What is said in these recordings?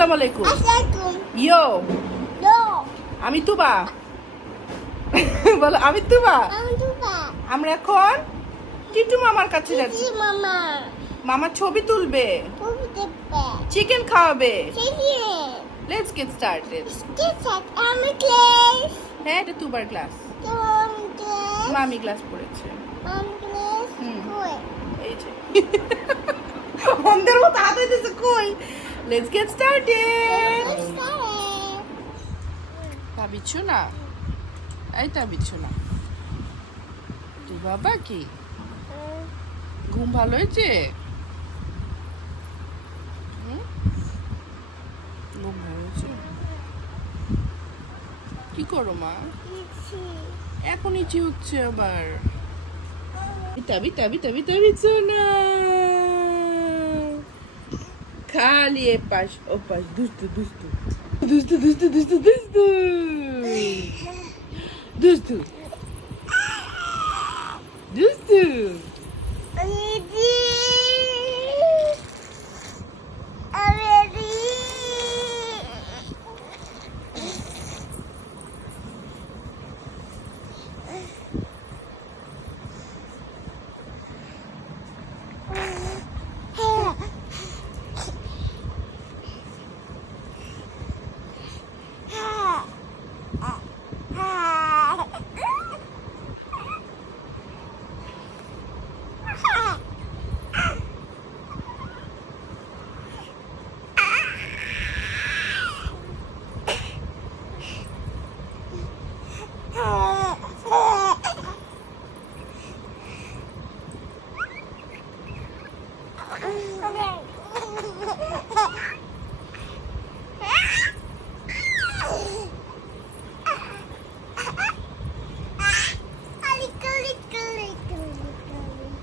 আসসালামু আলাইকুম। ইয়ো আমি তুবা। বলো আমি তুবা। আমরা এখন টিটু মামার কাছে যাচ্ছি। মামা ছবি তুলবে, চিকেন খাওয়াবে। Let's get started. হ্যাঁ, এটা তুবার ক্লাস। মামি ক্লাস পড়েছে। এই যে অন্ধের মতো হাত হইতেছে কই। Let's get started. তা বিচ্ছু না, এই তা বিচ্ছু না। তুই বাবা কি ঘুম ভালো হয়েছে? ঘুম ভালো হয়েছে? কি করো মা? এখন ইচ্ছে হচ্ছে আবার। তাবি তাবি তাবি তাবি সোনা খালি এ পাশ ও পাশ দুষ্টু দুষ্টু দুষ্টু দুষ্টু দুষ্টু দুষ্টু দুষ্টু দুষ্টু।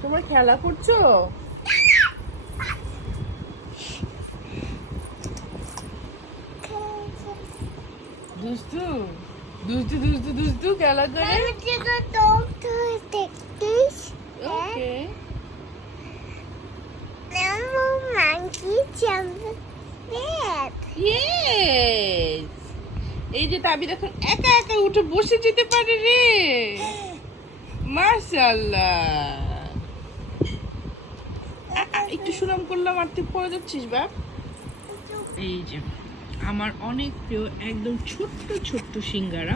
তোমরা খেলা করছো? দুষ্টু দুষ্টু দুষ্টু দুষ্টু খেলা করে। Okay yes. এই যে তাবি দেখুন একা একা উঠে বসে যেতে পারে রে। মাশাআল্লাহ। একটু সুনাম করলাম আর তুই পড়ে যাচ্ছিস বাপ। এই যে আমার অনেক প্রিয় একদম ছোট্ট ছোট্ট সিঙ্গারা।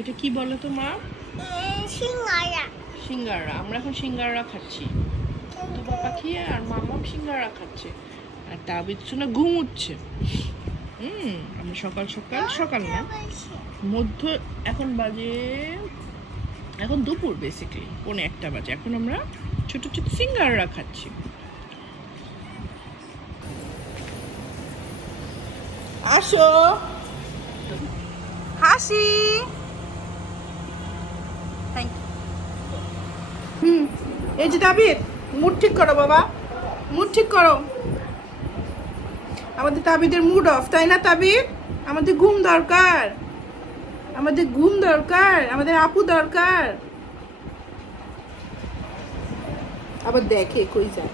এটা কি বলো তো মা? সিঙ্গারা। আমরা এখন সিঙ্গারা খাচ্ছি। তুবা পাখি আর মামাও সিঙ্গারা খাচ্ছে আর তাবিদ শোনা ঘুমুচ্ছে। আমরা সকাল সকাল সকাল না মধ্য এখন বাজে, এখন দুপুর বেসিক্যালি 1:45 বাজে। এখন আমরা ছোট ছোট সিঙ্গারা খাচ্ছি। আসো হাসি। এই যে তাবিদ মুড ঠিক করো বাবা, মুড ঠিক করো। আমাদের তাবিদের মুড অফ, তাই না তাবিদ? আমাদের ঘুম দরকার, আমাদের ঘুম দরকার, আমাদের আপু দরকার। আবার দেখে কই যায়,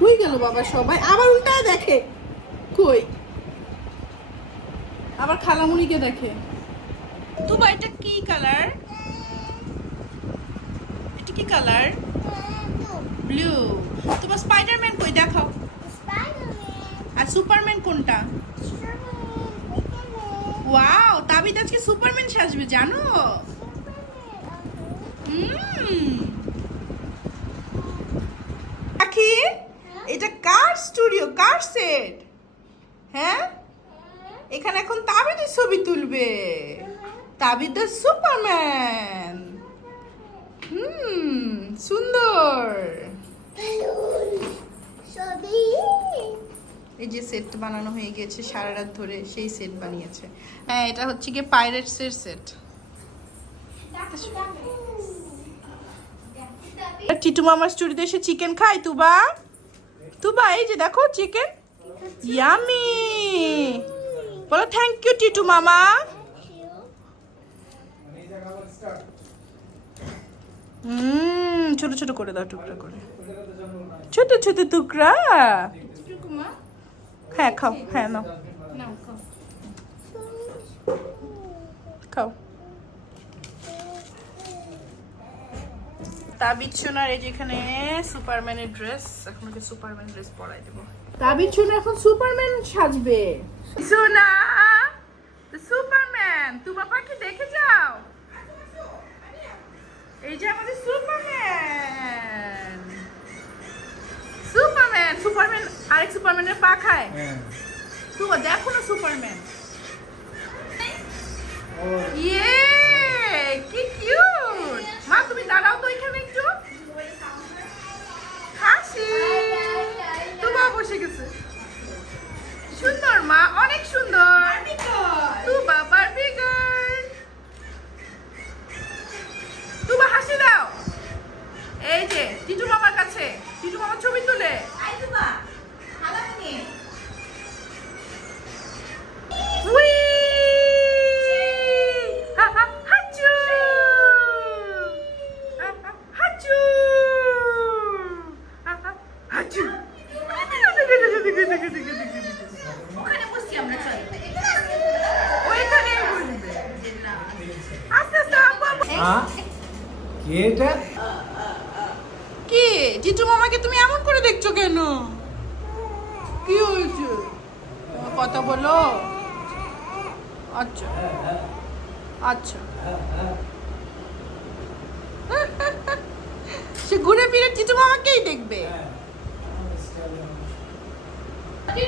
কই গেল বাবা সবাই, আবার উল্টায় দেখে কই, আবার খালামুনিকে দেখে। তুবা এটা কি কালার? এটা কি কালার? ব্লু। তোমার স্পাইডারম্যান কই দেখাও। আর সুপারম্যান কোনটা? ওয়াও, তাবিদ আজকে সুপারম্যান সাজবে জানো? আখি এটা কার স্টুডিও, কার সেট? হ্যাঁ, এখানে এখন তাবিদের ছবি তুলবে। তাবিদ দ্য সুপারম্যান। সুন্দর। এই যে সেট বানানো হয়ে গেছে সারা রাত ধরে, সেই সেট বানিয়েছে। হ্যাঁ, এটা হচ্ছে কি পাইরেটসের সেট। টিটু মামার স্টুডিওতে এসে চিকেন খাই তুবা। তুবা এই যে দেখো চিকেন, ইয়ামি। বলো থ্যাংক ইউ টিটু মামা। ছোট ছোট করে দাও, টুকরা করে। ছোট ছোট টুকরা। হ্যাঁ খাও, হ্যাঁ নাও খাও। তাবিজ সোনার এই যেখানে সুপারম্যানের ড্রেস, এখন ওকে সুপারম্যান ড্রেস পরাই দেবো। তাবিজ সোনা এখন সুপারম্যান সাজবে। সোনা সুপারম্যান, তুমি পাখি দেখে যাও। এই যে আমাদের সুপারম্যান। সুপারম্যান সুপারম্যান আরেক সুপারম্যানের পা খায়। তুমি দেখো না সুপারম্যান। ইয়ে কি কিউট। মা তুমি দাঁড়াও তো এখানে একটু। হাসি। তুবা বসে গেছে। সুন্দর মা, অনেক সুন্দর। তুবা বারবি গার্ল। তুবা হাসি দাও। এই যে টিটু মামার কাছে, টিটু মামার ছবি তুলে। উই হাচু হাচু হাচু। ওখানে বসছি আমরা, চল ওইখানে বসবে। আস্তে আস্তে কি এটা? কি টিটু মামাকে তুমি এমন করে দেখছো কেন? কি হয়েছে? তোমার কথা বলো। আচ্ছা আচ্ছা। সে ঘুরে ফিরে টিটু মামাকেই দেখবে।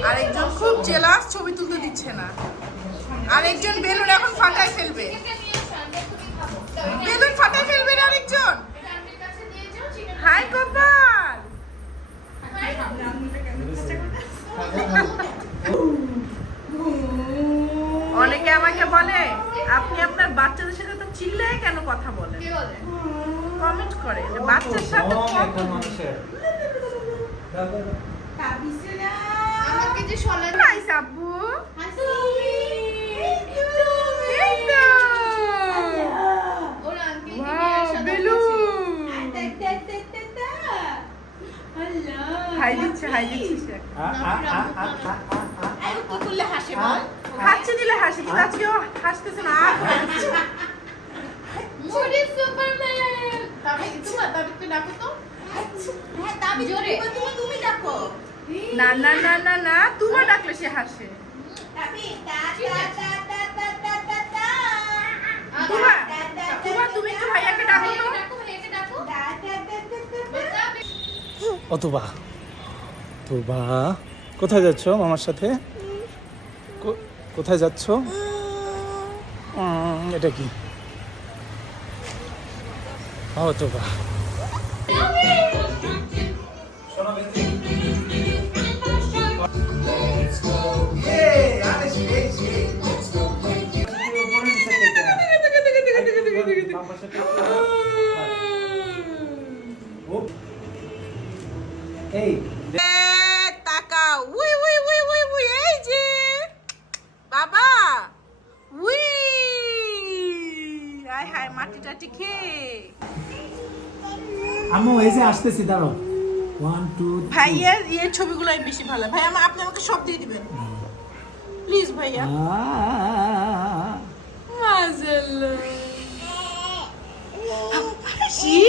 আরেকজন খুব জেলাস, ছবি তুলতে দিচ্ছে না। আরেকজন বেলুন এখন ফাটায় ফেলবে। বেলুন ফাটায় ফেলবে না আরেকজন। হাই গোপাল। অনেকে আমাকে বলে আপনি আপনার বাচ্চাদের সাথে তো চিল্লায় কেন কথা বলেন, কমেন্ট করে যে বাচ্চার সাথে আমাকে যে শোনা নাই সাব্বু। হাই দিচ্ছে হাই দিচ্ছে। হাসি দিলে হাসি, কিন্তু আজকেও হাসতেছে না। না না না না না, তোমার ডাকলে সে হাসে। তুমি একটু ভাইয়াকে ডাকো তো। ও তুবা, তুবা কোথায় যাচ্ছ মামার সাথে? কোথায় যাচ্ছ? এটা কি? ও তুবা, এই টাকা we we we we we. এই যে বাবা উই আয় হায় মাটি টাটি খেয়ে। আম্মু এই যে আসতেছি, দাঁড়াও। 1 2 ভাইয়ার এই ছবিগুলোই বেশি ভালো। ভাই আপনি আমাকে সব দিয়ে দিবেন প্লিজ ভাইয়া। মাশাআল্লাহ। হাসি।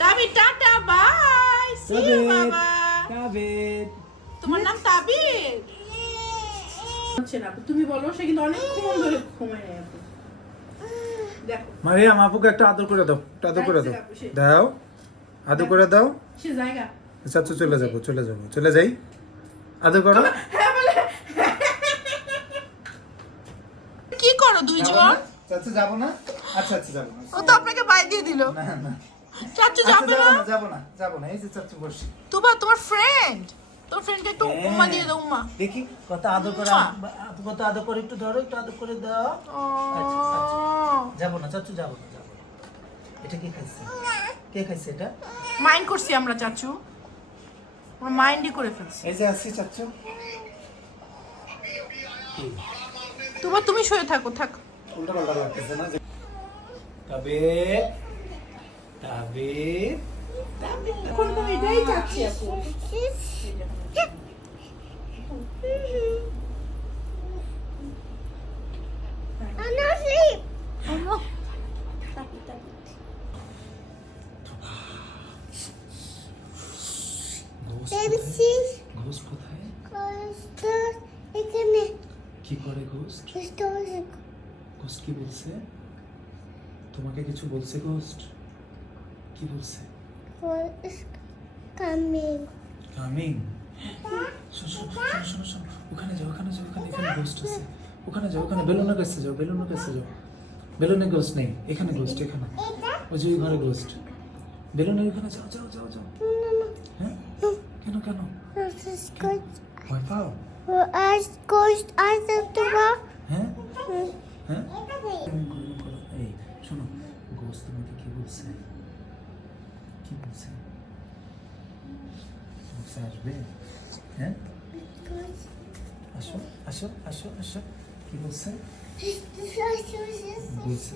তাবিদ টাটা বাই। সি ইউ বাবা। তাবিদ, তোমার নাম তাবিদ? হচ্ছে না, তুমি বলো। সে কিন্তু অনেকক্ষণ ধরে ঘুমায় এখন। দেখো মারিয়াম আপুকে একটা আদর করে দাও, একটা আদর করে দাও। দাও, আদর করে দাও। সে জায়গা। চাচু চলে যাবো, চলে যাবো, চলে যাই। আদর করো। হ্যাঁ বলে। কি করো দুইজন? চাচু যাবো না। আচ্ছা আচ্ছা যাবো না। ও তো আপনাকে বাই দিয়ে দিল। না না চাচু যাবে না? যাবো না, যাবো না। এই যে চাচু বসে। তোমার ফ্রেন্ড, তোর ফ্রেন্ডকে একটু উম্মা দিয়ে দাও। উম্মা দেখি কত আদর করে, আপু কত আদর করে, একটু ধরো, একটু আদর করে দাও। আচ্ছা আচ্ছা, যাবো না চাচু, যাবো না, যাবো না। এটা কি খাইছে? কে খাইছে এটা? মাইন্ড করছি আমরা চাচু, আমরা মাইন্ডই করে ফেলছি। এই যে আসছি চাচু। তুমি শুয়ে থাকো, থাক। উল্টা পাল্টা লাগতেছে না? তবে এখন তো এটাই চাচ্ছি আপু। ঘোষ কোথায়? এখানে কি করে ঘোষ? ঘোষ কি বলছে? তোমাকে কিছু বলছে ঘোষ? কি বলছে? coming. কামিং। শোনো ওখানে যাও এখানে ঘোস্ট আছে। ওখানে যাও ওখানে বেলুনের কাছে যাও বেলুনের ঘোস্ট নেই এখানে ঘোস্ট এখানে ওই যে ওই ঘরে ঘোস্ট বেলুনের ওখানে যাও হ্যাঁ কেন ভয় পাও হ্যাঁ এই শোনো ঘোস্ট তোমাকে কি বলছে আসবে হ্যাঁ আসো কি বলছে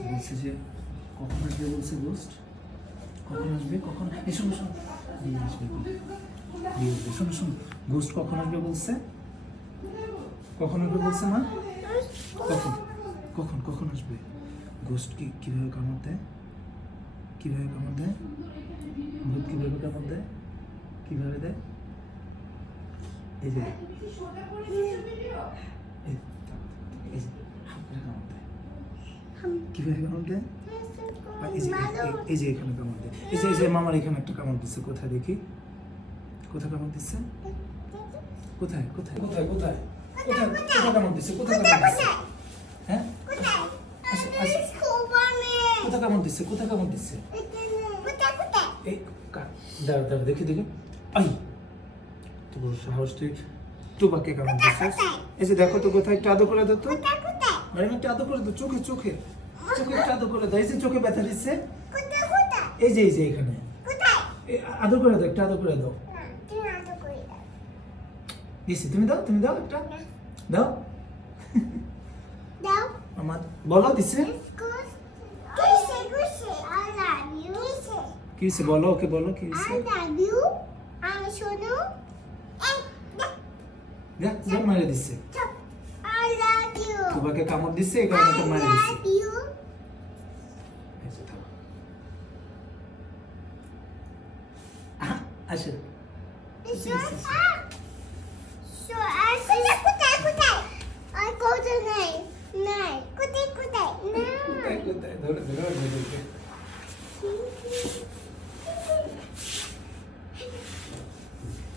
বলছে যে কখন আসবে বলছে গোস্ট কখন এই শোনো দিয়ে আসবে শোনো গোস্ট কখন আসবে বলছে মা কখন আসবে গোস্ট কিভাবে কামড় দেয় ভূত কিভাবে কামড় দেয় কিভাবে দেয় এই যে কিভাবে কামড় দেয় এই যে এখানে কামড় দেয় এই যে মামার এখানে একটা কামড় দিচ্ছে কোথায় দেখি কোথায় কামড় দিচ্ছে কোথায় কামড় দিচ্ছে হ্যাঁ কোথায় কামড় দিচ্ছে এই দাঁড়া দেখি আই তো বড় সাহস তুই টুবাকে কামড় দিচ্ছিস এই যে দেখো তো কোথায় একটু আদর করে দাও তো ম্যাডাম একটু আদর করে দাও চোখে একটু আদর করে দাও এই যে চোখে ব্যথা দিচ্ছে এই যে এখানে আদর করে দাও একটু আদর করে দাও দিছি তুমি দাও একটা দাও আমার বলো দিছে কি হইছে বলো ওকে বলো কি হইছে দেখ মারে দিচ্ছে তোমাকে কামড় দিচ্ছে এই কারণে তো মারে দিচ্ছে আসে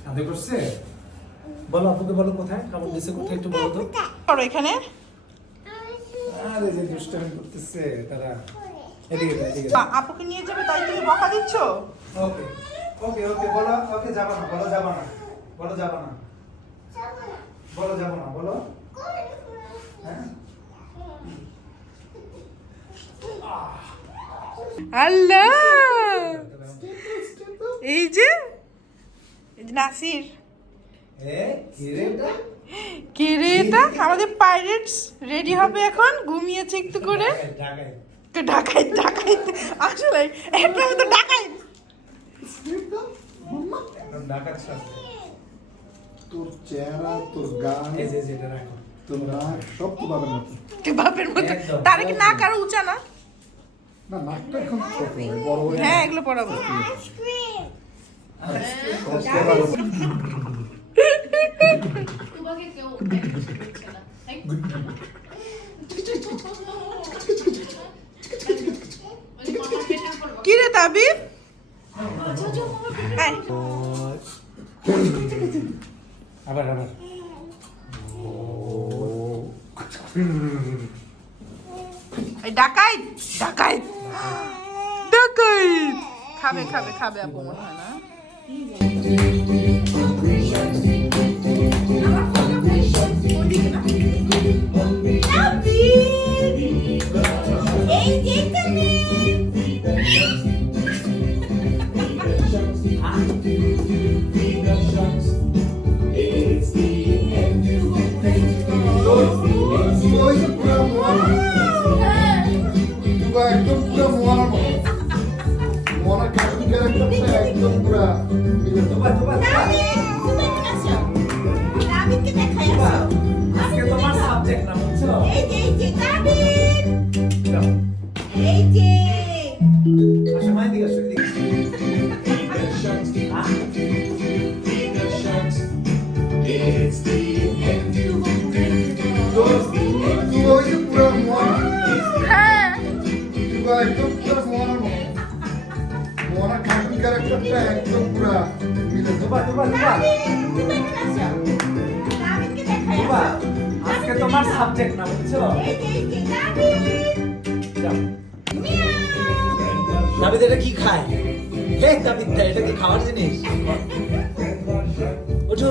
আদর করছে বলো আপুকে বলো কোথায় কামড় দিচ্ছে কোথায় একটু বলো তো করো এখানে আরে যে দুষ্টামি করতেছে তারা এদিকে আপুকে নিয়ে যাবে তাই তুমি বকা দিচ্ছ ওকে বলো ওকে যাবা না বলো যাবা না বলো হ্যাঁ আল্লাহ এই যে নাসির কে রে এটা আমাদের পাইরেটস রেডি হবে এখন ঘুমিয়েছে একটু করে তো ডাকাই আসলে এটা তো ডাকাই তোর চেহারা তোর গান তোর নাক সব তো বাবার মতো বাপের মতো তার কি নাক আরো উঁচা না নাকটা এখন ছোট বড় হয়ে হ্যাঁ এগুলো পড়াবো কি রে তাবিব আবার ডাকাইত খাবে আপু মনে হয় না একদম পুরো মরার মতো মরার ক্যারেক্টারটা একদম তুবা ওই যে পুরো মোয়ানা তুবা একদম পুরো মোয়ানার মতো মোয়ানা কার্টুন ক্যারেক্টারটা একদম পুরো মিলে তুবা আজকে তোমার সাবজেক্ট না বুঝছো যাও। দাবিদ এটা কি খায়? হে দাবিদ এটা কি খাওয়ার জিনিস? ওঠো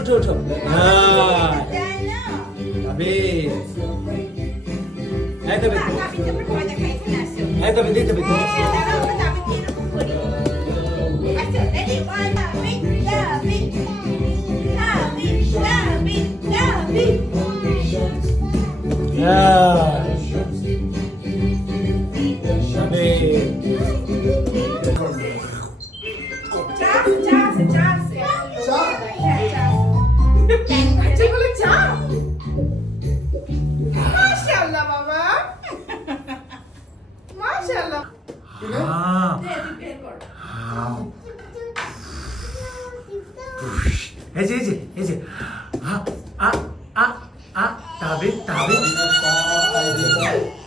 হ্যাঁ দাবিদ দাবিদ মাশাআল্লাহ বাবা মাশাআল্লাহ এই যে দাবিদ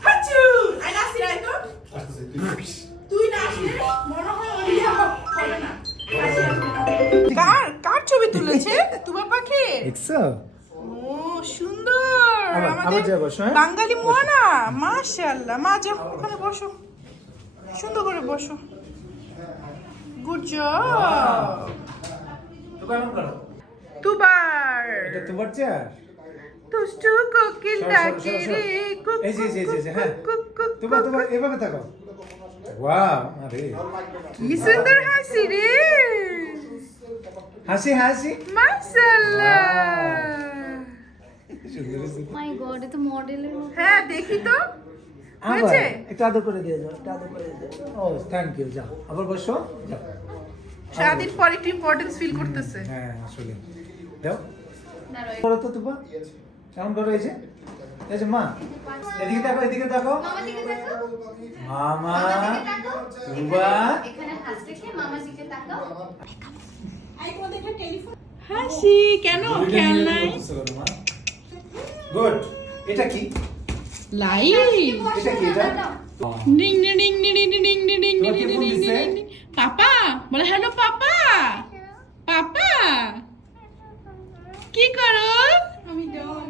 হাচু আই নাসি রাই তো তুই না আসলে মনে হয় ওই হবে না কার ছবি তুলেছে তুবা পাখি দেখছো? ও সুন্দর আবার যা বসো, হ্যাঁ? বাঙালি মোয়ানা মাশাআল্লাহ মা যাও ওখানে বসো সুন্দর করে বসো গুড জব তুবা এমন করো। তুবার এটা তোমার চেয়ার? দুষ্টু কোকিল ডাকে রে এই যে হ্যাঁ তুবা এভাবে থাকো। ওয়াও আরে কি সুন্দর হাসি রে হাসি মাশাআল্লাহ মাই গড এটা মডেলের মতো হ্যাঁ দেখি তো আবার হয়েছে একটু আদর করে দিয়ে যাও ও থ্যাংক ইউ যাও আবার বসো যাও। সারাদিন পর একটু ইম্পর্টেন্স ফিল করতেছে হ্যাঁ আসলে দাও করো তো তুবা কেমন করো এই যে মা এদিকে দেখো মামা দিকে তাকাও মামা মামা দিকে তাকাও তুবা এখানে হাত রেখে মামা দিকে তাকাও হাসি কেন খেয়াল নাই গুড এটা কি লাইট এটা কি এটা ding ding ding ding ding ding ding তোমার কে ফোন দিছে? পাপা বলে হ্যালো পাপা পাপা কি করো আমি ডন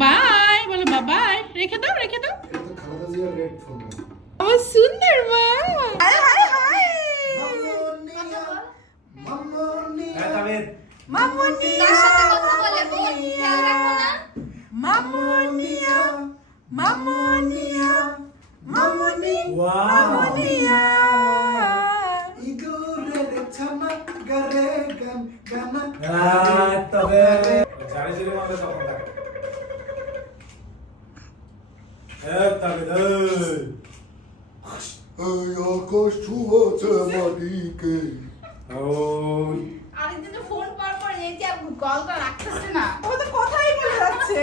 বাই বলে বাবাই রেখে দাও এটা তো খালেদা জিয়ার রেড ফোন ও সুন্দর মা হাই হাই হাই হ্যাঁ দাবিদ মামুনিয়া তার সাথে কথা বলে বোন খেয়াল রাখো না মামুনিয়া মামুনিয়া মামুনি ওয়াও মামুনিয়া ইগোরের চমক গরে গানা তবে জানি যদি মনে তখন থাকে দাবিদ এই আকাশ ছুঁয়েছে মাটিকে ওই আরেকদিন ফোন পর এই যে গলটা রাখতেছে না ও তো কথাই বলে যাচ্ছে